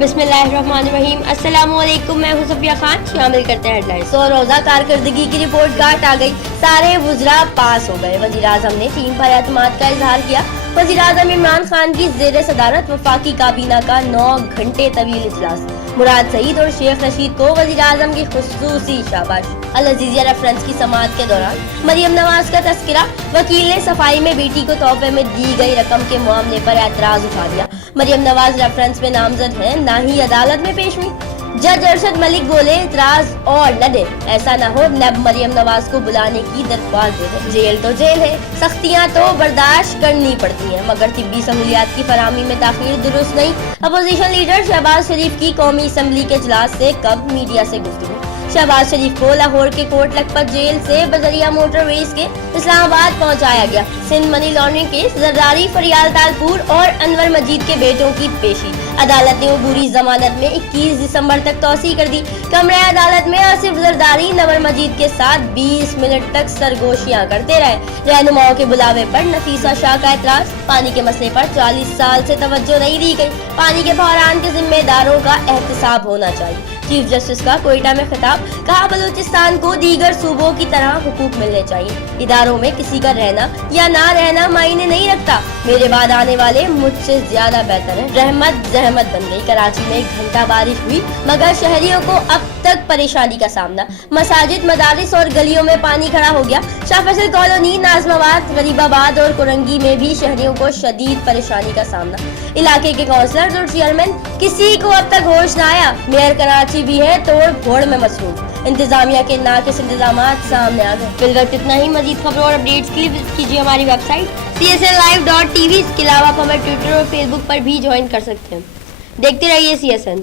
बिस्मिल्लाहिर्रहमानिर्रहीम। अस्सलाम वालेकुम, मैं हूं सफिया खान। शामिल करते हैं हेडलाइंस। 100 रोजा कारकर्दगी की रिपोर्ट कार्ड आ गई, सारे वुज़रा पास हो गए। वज़ीर आज़म ने टीम पर एतमाद का इजहार किया। वज़ीर आज़म इमरान खान की ज़ेर सदारत वफाकी काबीना का 9 घंटे तवील इजलास। मुराद सईद और शेख रशीद को वज़ीर आज़म की खुसूसी शाबाश। अल अज़ीज़िया रेफरेंस की समाअत के दौरान मरियम नवाज का तस्करा। वकील ने सफाई में बेटी को तोहफे में दी गई रकम के मामले पर एतराज उठा दिया। मरियम नवाज रेफरेंस में नामजद है, ना ही अदालत में पेश हुई। जज अरशद मलिक बोले, इतराज और न दे, ऐसा ना हो नब मरियम नवाज को बुलाने की दरख्वास्त दे दे। जेल तो जेल है, सख्तियां तो बर्दाश्त करनी पड़ती हैं, मगर तिब्बी सहूलियात की फराहमी में ताखीर दुरुस्त नहीं। अपोजिशन लीडर शहबाज शरीफ की कौमी असम्बली के इजलास से कब मीडिया से गुफ्तगू। शहबाज शरीफ को लाहौर के कोट लखपत जेल से बजरिया मोटरवेज के इस्लामाबाद पहुंचाया गया। Sindh money laundering case, Zardari, Faryal Talpur और अनवर मजीद के बेटों की पेशी। अदालत ने अबूरी जमानत में 21 दिसंबर तक तौसी कर दी। कमरे अदालत में आसिफ जरदारी नवर मजीद के साथ 20 मिनट तक सरगोशियां करते रहे। रहनुमाओं के बुलावे पर नफीसा शाह का एतराज। पानी के मसले पर 40 साल से तवज्जो नहीं दी गई। पानी के बहरान के जिम्मेदारों का एहतसाब होना चाहिए। चीफ जस्टिस का कोयटा में खिताब। कहा, बलूचिस्तान को दीगर सूबों की तरह हुकूक मिलने चाहिए। इदारों में किसी का रहना या ना रहना मायने नहीं रखता। मेरे बाद आने वाले मुझसे ज्यादा बेहतर है। रहमत जहमत बन गई। कराची में 1 घंटा बारिश हुई, मगर शहरियों को अब तक परेशानी का सामना। मसाजिद, मदारिस और गलियों में पानी खड़ा हो गया। शाह फैसल कॉलोनी, नाजमाबाद, गरीबाबाद और कुरंगी में भी शहरियों को शदीद परेशानी का सामना। इलाके के काउंसलर और चेयरमैन, किसी को अब तक होश न आया। मेयर कराची भी है तोड़ फोड़ में मसरूफ। इंतजामिया के नाकिस इंतजामात सामने आ गए। फिलहाल इतना ही। मजीद खबरों और अपडेट्स के लिए विजिट कीजिए हमारी वेबसाइट csnlive.tv। इसके अलावा आप हमें ट्विटर और फेसबुक पर भी ज्वाइन कर सकते हैं। देखते रहिए CSN।